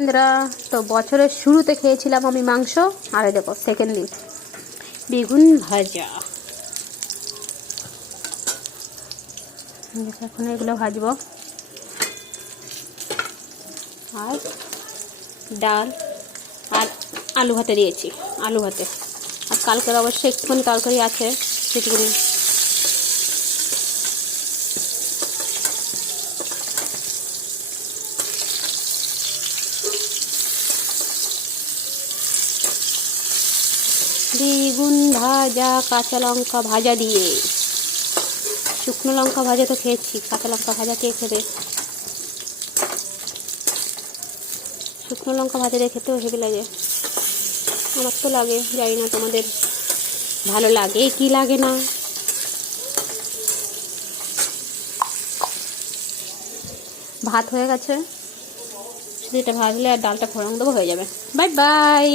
বন্ধুরা, তো বছরের শুরুতে খেয়েছিলাম আমি মাংস, আর এই দেখো সেকেন্ডলি বেগুন ভাজা। এখন এগুলো ভাজবো, আর ডাল আর আলু ভাতে দিয়েছি, আলু ভাতে। আর কালকের অবশ্যই একটুখানি তরকারি আছে, সেটুকুনি। বেগুন ভাজা কাঁচা লঙ্কা ভাজা দিয়ে। শুকনো লঙ্কা ভাজা তো খেয়েছি, কাঁচা লঙ্কা ভাজা কে খেতে? শুকনো লঙ্কা ভাজা দিয়ে খেতেও হেভি লাগে, আমার তো লাগে, জানি না তোমাদের ভালো লাগে কি লাগে না। ভাত হয়ে গেছে, শুধু এটা ভাজলে আর ডালটা ফোড়ন দেবো, হয়ে যাবে। Bye bye.